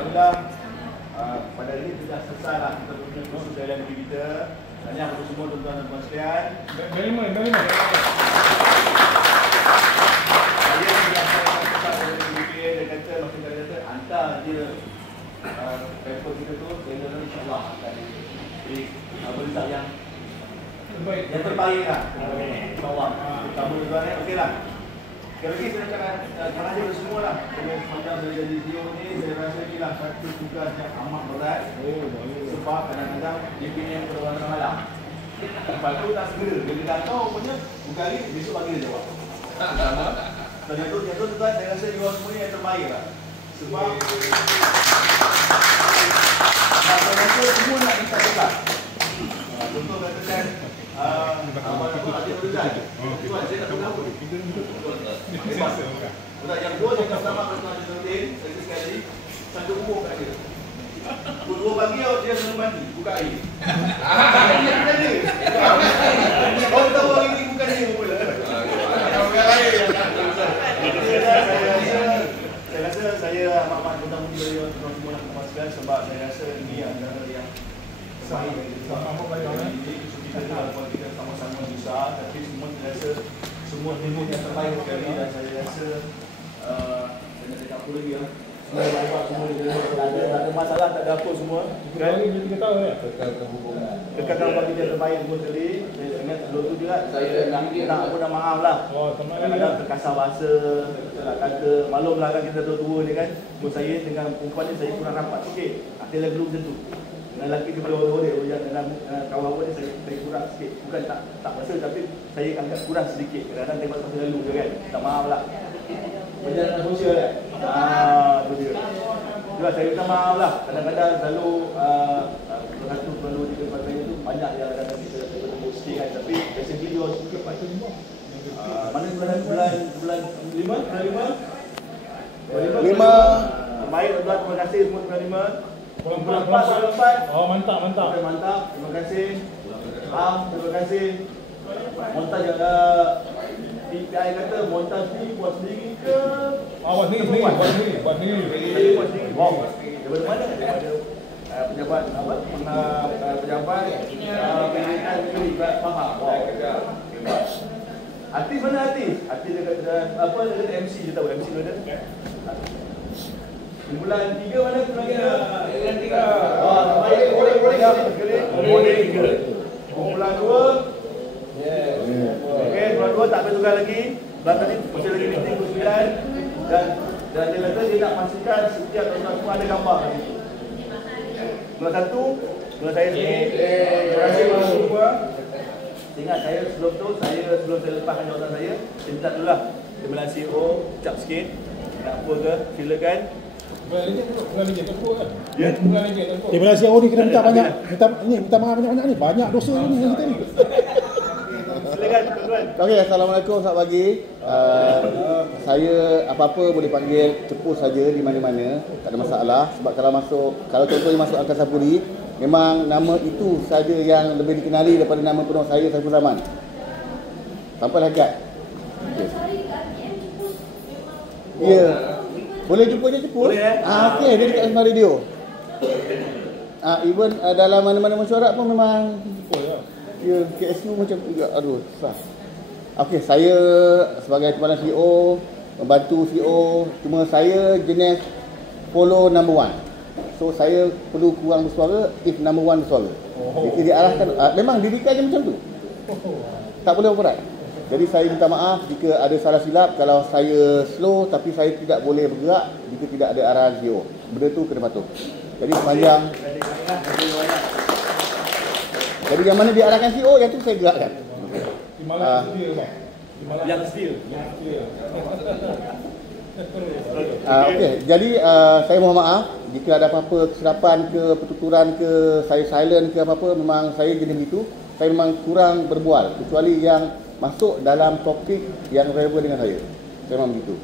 Alhamdulillah pada hari ini sudah selesai lah kita punya kursus LMB kita. Tahniah kepada semua tuan-tuan dan puan sekalian. Dari mana? Saya sudah selesai dari LMB dia kata macam kata hantar dia paper kita tu saya insya-Allah akan jadi berita yang terbaik lah. InsyaAllah. Kamu tuan-tuan okey lah. Sekali lagi saya ucapkan terima kasih kepada semua lah. Sepanjang saya jadi CEO ni, saya rasa inilah satu tugas yang amat berat. Sebab kadang-kadang dia punya perlawanan malam. Lepas tu tak segera. Dia datang punya, bukan hari, besok bagi dia jawab. Dan yang tu tuan, saya rasa you semua ni yang terbaik lah. Sebab saya rasa semua nak minta dekat. Contoh katakan Abang Adik Nuruzan. Tuan, saya tak tahu. Yang dua saya sama dengan Tuan Nurdin. Saya sekali lagi satu umur kat dia. Pukul 2 pagi dia belum mandi, buka air. Dia bukan dia. Kau tahu hari ni bukan dia pula. Saya rasa saya amat bertanggung jawab tuan semua nak memasukkan sebab saya rasa ini antara yang baik. Sama baik kita dalam kita sama-sama besar tapi semua saya rasa semua ilmu yang terbaik sekali dan saya rasa saya nak cakap apa lagi lah. Semua baik semua tak ada masalah, tak ada apa semua. Kan? Kita tahu ya. Kekalkan bagi dia terbaik semua sekali. Saya ingat sebelum tu juga saya nak aku dah maaf lah. Kadang-kadang terkasar bahasa, tak kata maklum lah kan kita tua-tua ni kan. Menurut saya dengan perempuan ni saya kurang rapat sikit. Akhirnya belum tentu. Dengan lelaki dia boleh yang dengan kawan-kawan ni saya kurang sikit. Bukan tak rasa tapi saya agak kurang sedikit. Kadang-kadang tembak masa lalu je kan. Tak maaf lah. Perjalanan sosial kan? Itu dia. Itulah saya minta maaf lah. Kadang-kadang selalu satu perlu di tempat saya tu banyak yang kadang-kadang kita bertemu sikit kan. Tapi biasa video mana bulan 5? Baik tuan, terima kasih semua bulan 5. Bulan 4. Oh mantap. Terima kasih. Terima kasih. Montaj PPI kata montaj ni buat sendiri ke? Buat sendiri. Wow. Daripada mana? Daripada pejabat apa? Pejabat pendidikan negeri faham. Wow. Artis mana artis? Artis dekat apa dekat MC je tahu MC tu ada. Bulan 3 mana bulan 3? Oh, baik boleh sekali. Bulan 2. Okey, bulan 2 tak bertugas lagi. Bulan tadi masih lagi meeting pukul 9 dan dia kata dia nak pastikan setiap tuan-tuan semua ada gambar kat situ. Bulan 1, bulan saya sini. Terima kasih kepada semua. Ingat saya sebelum saya lepaskan jawatan saya minta dulu lah Timbalan CEO ucap sikit. Nak apa ke silakan. Bulan lejek terpuk kan? Ya. Bulan lejek terpuk. Timbalan CEO ni kena minta banyak. Minta maaf banyak-banyak ni. Banyak dosa ni kita ni. Silakan tuan-tuan. Okey, assalamualaikum, selamat pagi. Saya apa-apa boleh panggil Cepu saja di mana-mana, tak ada masalah. Sebab kalau contohnya masuk Angkasa Puri, memang nama itu saja yang lebih dikenali daripada nama penuh saya Saiful Zaman. Sampai hakikat. Okey. Ya. Boleh jumpa je Cepu? Boleh Okey, dia dekat Asma Radio. Even dalam mana-mana mesyuarat pun memang Cepu ya. Ya, KSU macam juga. Aduh, susah. Okey, saya sebagai Timbalan CEO, membantu CEO, cuma saya jenis follow number one. So, saya perlu kurang bersuara if number one bersuara. Jadi diarahkan, memang didikan je macam tu. Tak boleh berat. Jadi saya minta maaf jika ada salah silap kalau saya slow tapi saya tidak boleh bergerak jika tidak ada arahan CEO. Benda tu kena patuh. Jadi sepanjang jadi yang mana diarahkan CEO, yang tu saya gerakkan. Timbalan dia bang. Yang still. Okey, jadi saya mohon maaf jika ada apa-apa kesilapan ke pertuturan ke saya silent ke apa-apa, memang saya jenis begitu. Saya memang kurang berbual kecuali yang masuk dalam topik yang relevan dengan saya. Saya memang begitu.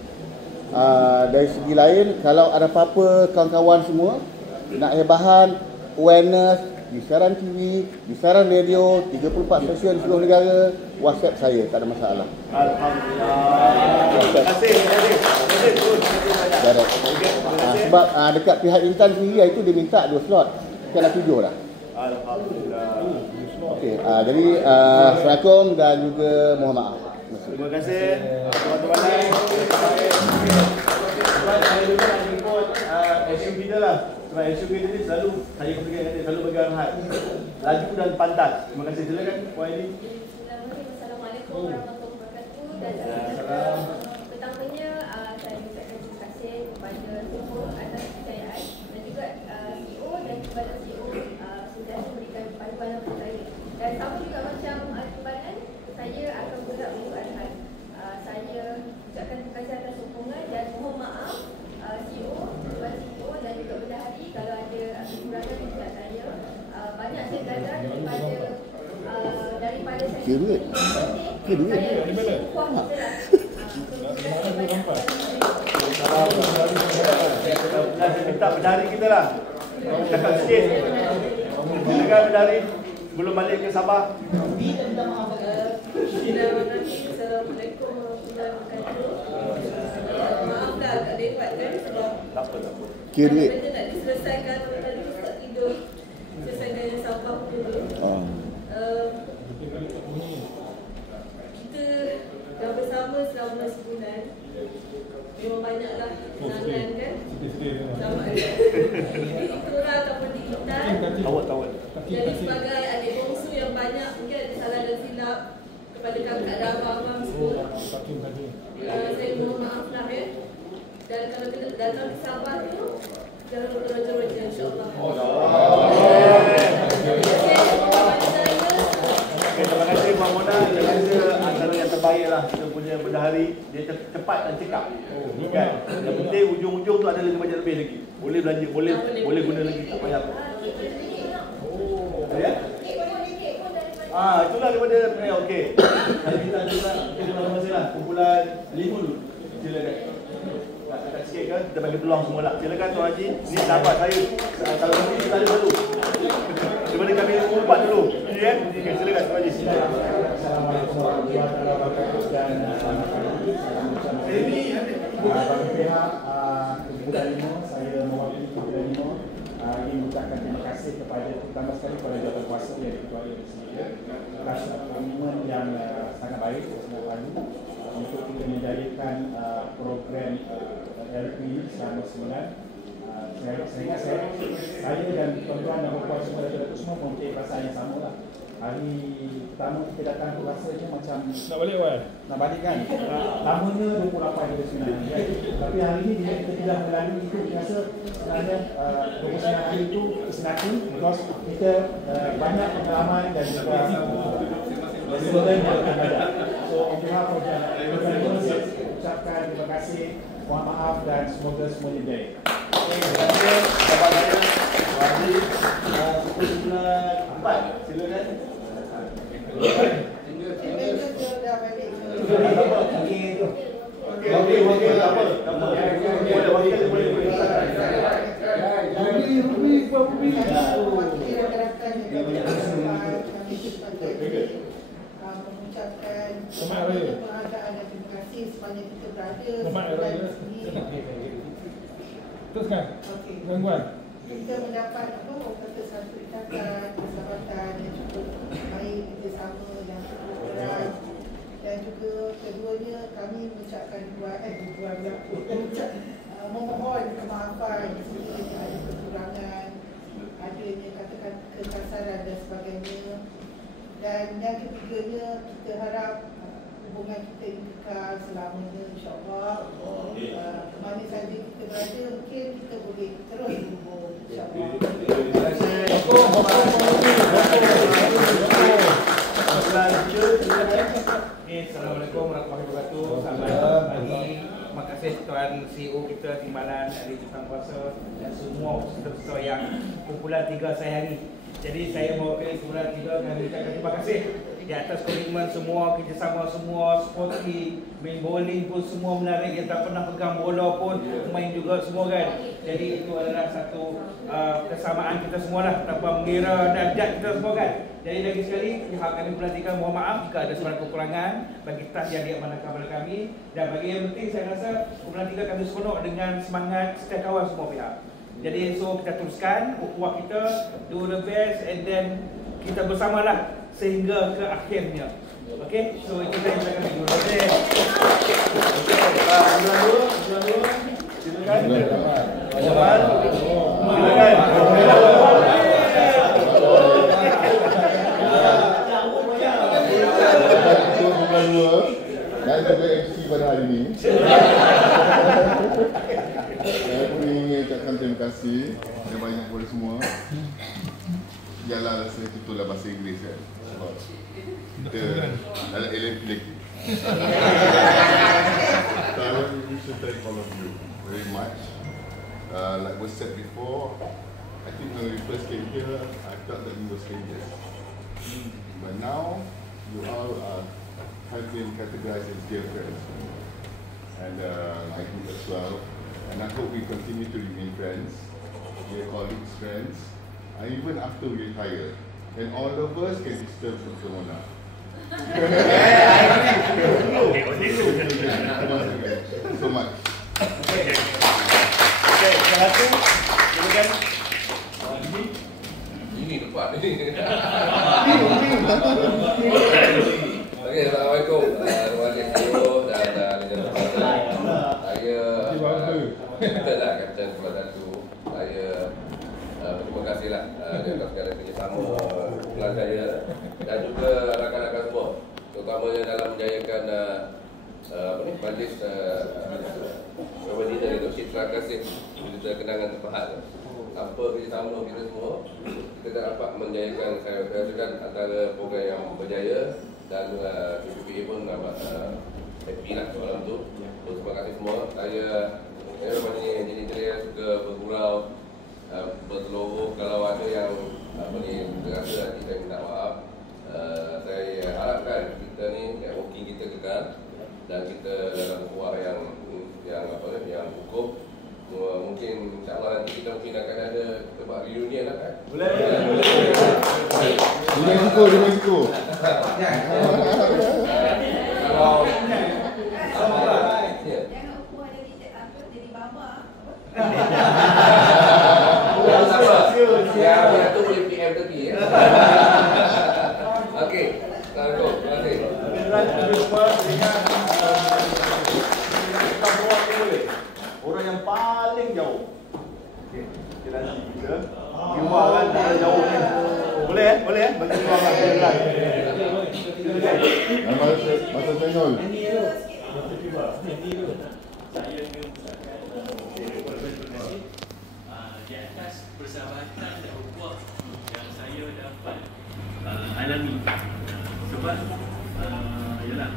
Dari segi lain, kalau ada apa-apa kawan-kawan semua nak bahan awareness di siaran TV, di siaran radio, 34 stesen seluruh negara. WhatsApp saya, tak ada masalah. Alhamdulillah. Terima kasih. Direct. Sebab dekat pihak Intan sendiri itu dia minta 2 slot. Kita dah 7 dah. Alhamdulillah. Okey, jadi Assalamualaikum dan juga mohon maaf. Terima kasih teman-teman lain. Sebab saya juga nak jemput SUV kita lah. Sebab SUV dia ni selalu, saya selalu pegang hat. Laju dan pantas. Terima kasih. Silakan Puan Aidil. Assalamualaikum warahmatullahi wabarakatuh. Dan pertamanya saya ucapkan terima kasih kepada semua atas kepercayaan dan juga CEO dan kepada CEO sudah memberikan panduan kepada saya. Dan sama juga macam timbalan, saya akan bergerak untuk arahan. Saya ucapkan terima kasih atas sokongan dan mohon maaf CEO, kepada CEO dan juga bendahari kalau ada kekurangan di pihak saya. Banyak saya belajar daripada saya. Kira Saya puas lah. Saya minta berdari kita lah. Cakap sikit. Silakan berdari. Sebelum balik ke Sabah. Assalamualaikum warahmatullahi wabarakatuh. Maaflah agak lewat kan sebab Tak apa. kira duit. benda nak diselesaikan tadi tak tidur. Selesaikan yang Sabah dulu. Kita dah bersama selama sebulan. Memang banyaklah kenangan kan. Sama ada di Ikura ataupun di Intan. Tawat. Jadi sebagai adik bongsu yang banyak mungkin ada salah dan silap kepada kakak dan abang-abang semua. Saya mohon maaf lah ya. Dan kalau kita datang ke Sabah tu, jangan lupa roja-roja insyaAllah. Terima kasih Puan Mona. Saya rasa antara yang terbaik lah. Kita punya bendahari. Dia cepat dan cekap. Kan? Yang penting ujung-ujung tu ada lagi banyak lebih lagi. Boleh belanja, boleh guna lagi. Tak payah. Ya? Itulah daripada okey. Kalau kita juga masing-masing lah. Kumpulan 5 dulu. Silakan. Nak cakap sikit kan? Kita bagi peluang semua lah. Silakan Tuan Haji. Ni sahabat saya. Kalau ni kita ada dulu. Daripada kami umpat dulu. Ya? Okay, silakan Tuan Haji. Assalamualaikum warahmatullahi wabarakatuh dan bagi pihak Kumpulan 5, saya mewakili Kumpulan 5 ingin mengucapkan terima kasih kepada pertama sekali kepada jawatankuasa yang diketuai oleh saya atas komitmen yang sangat baik, sangat baru untuk kita menjadikan program LP selama sebulan. Saya dan tuan-tuan dan puan-puan semua mempunyai perasaan yang sama lah. Hari pertama kita datang tu rasanya macam Nak balik Wan? nak balik kan. Lamanya 28 hari sebenarnya kan? Tapi hari ni bila kita tidak melalui itu, biasa sebenarnya 29 hari itu is nothing because kita banyak pengalaman dan juga sebenarnya yang akan ada. So on behalf of the saya ucapkan terima kasih, mohon maaf dan semoga semuanya baik. Terima kasih sahabat saya Wadi bulan 4. Silakan. Okey, tak apa. Boleh. Mengucapkan Selamat Raya. penghargaan dan terima kasih sepanjang kita berada Selamat Raya. Teruskan. Okey. Gangguan. Kita mendapat orang kata satu ikatan persahabatan yang cukup baik, kerjasama yang cukup erat, dan juga keduanya kami mengucapkan memohon kemaafan sekiranya ada kekurangan, adanya katakan kekasaran dan sebagainya. Dan yang ketiganya, kita harap hubungan kita ini kekal selamanya insyaAllah. Kemana saja kita berada, mungkin kita boleh terus berhubung insyaAllah. Terima kasih. Assalamualaikum warahmatullahi wabarakatuh. Terima kasih Tuan CEO kita, Timbalan, Ahli Jepang Kuasa dan semua peserta yang kumpulan 3 sehari Jadi saya mewakili Kumpulan 3 dan mengucapkan terima kasih di atas komitmen semua, kerjasama semua, sporty, main bowling pun semua menarik, yang tak pernah pegang bola pun main juga semua kan. Jadi itu adalah satu kesamaan kita semua lah, tanpa mengira darjat kita semua kan. Jadi lagi sekali pihak kami Kumpulan 3 mohon maaf jika ada sebarang kekurangan bagi tas yang diamanahkan kepada kami. Dan bagi yang penting saya rasa Kumpulan 3 kami seronok dengan semangat setiap kawan semua pihak. Jadi so kita teruskan ukhuwah kita, do the best and then kita bersamalah sehingga ke akhirnya. Okey, so itu saya ucapkan terima kasih. Silakan. Silakan. Dan juga MC pada hari ini. Saya pun ingin ucapkan terima kasih yang banyak kepada semua. Yalah rasa itulah bahasa Inggeris kan. Sebab kita dalam Olympic. So I want to thank all of you very much. Like was said before, I think when we first came here, I thought that we were strangers. But now, you all have been categorized as dear friends. And I group as well. And I hope we continue to remain friends, dear colleagues, friends, and even after we retire. And all of us can disturb Dr. Mona. Thank you so much. Okay, satu. Silakan. Ini tepat ini. Okey, assalamualaikum. Terima kasih CEO dan saya katalah Kapten Kumpulan 1. Saya terima kasihlah di atas segala kerjasama Kumpulan saya dan juga rakan-rakan semua, terutamanya dalam menjayakan majlis Ramadan itu. Terima kasih untuk kenangan terpahat. Tanpa kerjasama kita semua, kita tak dapat menjayakan saya rasa antara program yang berjaya dan PPPA pun dapat happy lah malam tu. So, terima kasih semua. Saya macam jenis yang suka bergurau, berteluruh. Kalau ada yang terasa hati, saya minta maaf. Saya harapkan kita ni networking kita kekal dan kita dalam ukhuwah yang cukup. Mungkin insyaAllah nanti kita mungkin akan ada tempat reunion lah kan? Boleh. Di Mexico. Kalau Jangan ukhuwah jadi baba. yang tu boleh PM tepi ya. Okey, assalamualaikum. Terima kasih. Orang yang paling jauh. Okey, kita nanti kita di rumah kan paling jauh ni. Boleh Boleh bagi ruang lah. Masa Senol. Saya ingin mengucapkan terima kasih di atas persahabatan dan ukhuwah yang saya dapat alami. Sebab yalah,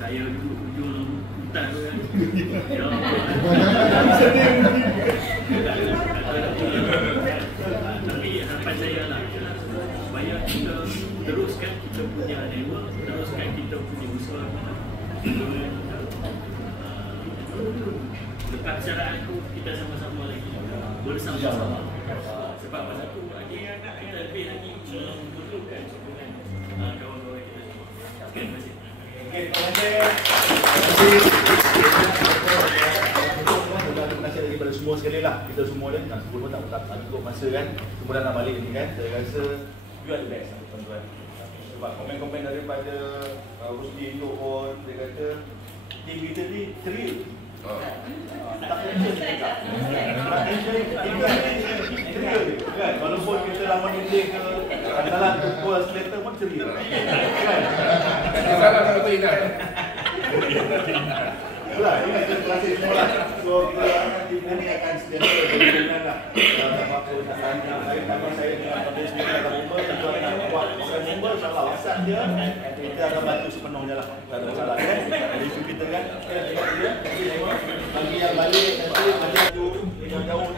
saya duduk hujung hutan tu kan. Tapi harapan saya lah supaya kita teruskan kita punya network, teruskan kita punya usaha. Lepas persyarat itu kita sama-sama lagi bersama-sama. Sebab masa tu ada anak yang lebih lagi memerlukan sokongan kawan-kawan kita semua. Terima kasih. Terima kasih lagi kepada semua sekali lah. Kita semua ni nak sebut pun tak cukup masa kan. Kemudian nak balik ni kan. Saya rasa you are the best tuan-tuan. Sebab komen-komen daripada Rusdi Induk pun dia kata tim kita ni thrill. Tak tension tak. Tak tension thrill kan. Walaupun kita lawan India ke adalah gol later pun thrill kan. Salam sama Tina. Itulah, ini terima kasih semua lah. So, kita ni akan sentiasa berhubungan lah. Apa-apa tak tanya. Saya dengan Abang Sendiri akan member. Tentu akan buat program member. InsyaAllah WhatsApp dia. Kita akan bantu sepenuhnya lah. Tak ada masalah kan. Dari isu kita kan. Bagi yang balik nanti macam tu, yang jauh